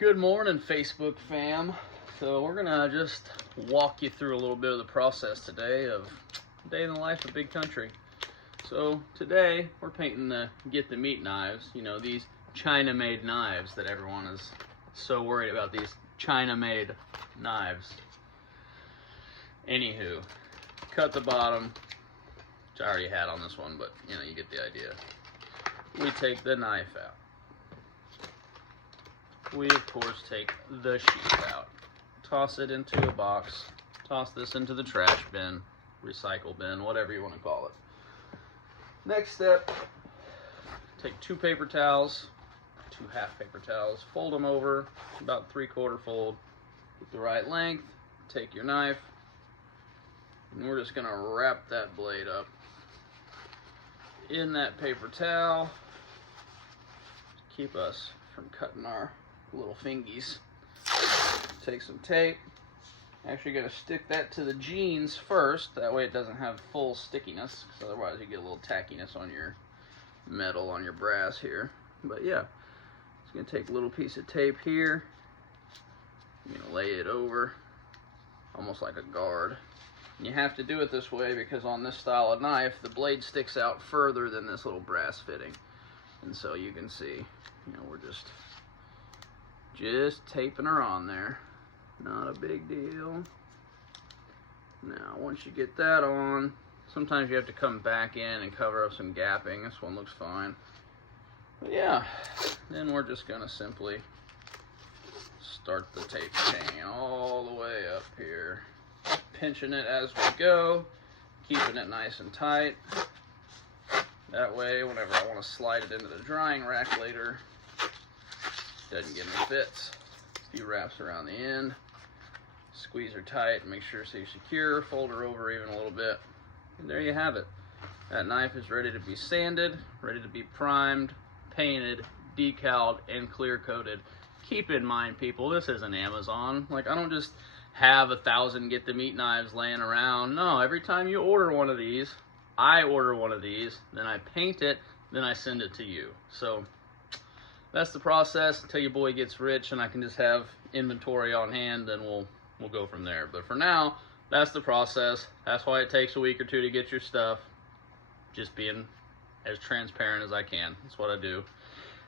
Good morning, Facebook fam. So we're gonna just walk you through a little bit of the process today of day in the life of Big Country. So today we're painting the Get the Meat knives. You know, these China-made knives that everyone is so worried about, these China-made knives. Anywho, cut the bottom, which I already had on this one, but you know, you get the idea. We take the knife out. We of course take the sheath out, toss it into a box, toss this into the trash bin, recycle bin, whatever you want to call it. Next step, take two paper towels, two half paper towels, fold them over about 3/4 fold, get the right length, take your knife, and we're just gonna wrap that blade up in that paper towel to keep us from cutting our little fingies. Take some tape. Actually, got to stick that to the jeans first. That way it doesn't have full stickiness, because otherwise you get a little tackiness on your metal, on your brass here. But yeah, just gonna take a little piece of tape here. I'm gonna lay it over, almost like a guard. And you have to do it this way because on this style of knife, the blade sticks out further than this little brass fitting. And so you can see, you know, we're just taping her on there. Not a big deal. Now, once you get that on, sometimes you have to come back in and cover up some gapping. This one looks fine. But yeah, then we're just gonna simply start the tape chain all the way up here. Pinching it as we go, keeping it nice and tight. That way, whenever I want to slide it into the drying rack later, doesn't get any fits. A few wraps around the end. Squeeze her tight, make sure she's secure, fold her over even a little bit. And there you have it. That knife is ready to be sanded, ready to be primed, painted, decaled, and clear coated. Keep in mind, people, this isn't Amazon. Like, I don't just have 1,000 Get the Meat knives laying around. No, every time you order one of these, I order one of these, then I paint it, then I send it to you. So that's the process until your boy gets rich and I can just have inventory on hand, then we'll go from there. But for now, that's the process. That's why it takes a week or two to get your stuff. Just being as transparent as I can. That's what I do.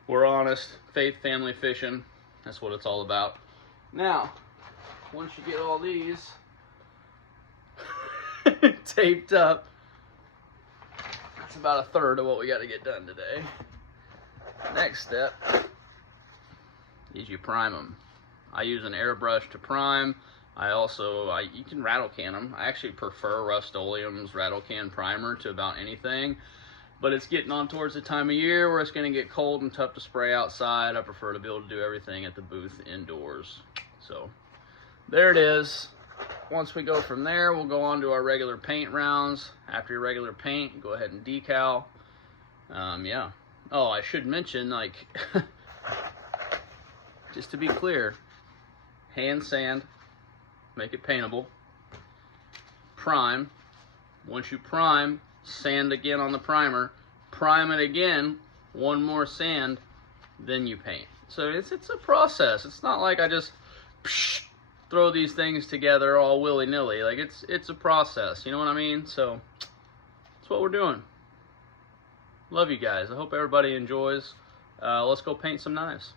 We're honest, faith, family, fishing. That's what it's all about. Now, once you get all these taped up, that's about 1/3 of what we got to get done today. Next step is you prime them. I use an airbrush to prime. You can rattle can them. I actually prefer Rust-Oleum's rattle can primer to about anything, but it's getting on towards the time of year where it's going to get cold and tough to spray outside. I prefer to be able to do everything at the booth indoors. So there it is. Once we go from there, we'll go on to our regular paint rounds. After your regular paint, go ahead and decal. Yeah. Oh, I should mention, like, just to be clear, hand sand, make it paintable, prime. Once you prime, sand again on the primer, prime it again, one more sand, then you paint. So it's a process. It's not like I just throw these things together all willy-nilly. Like, it's a process, you know what I mean? So that's what we're doing. Love you guys. I hope everybody enjoys. Let's go paint some knives.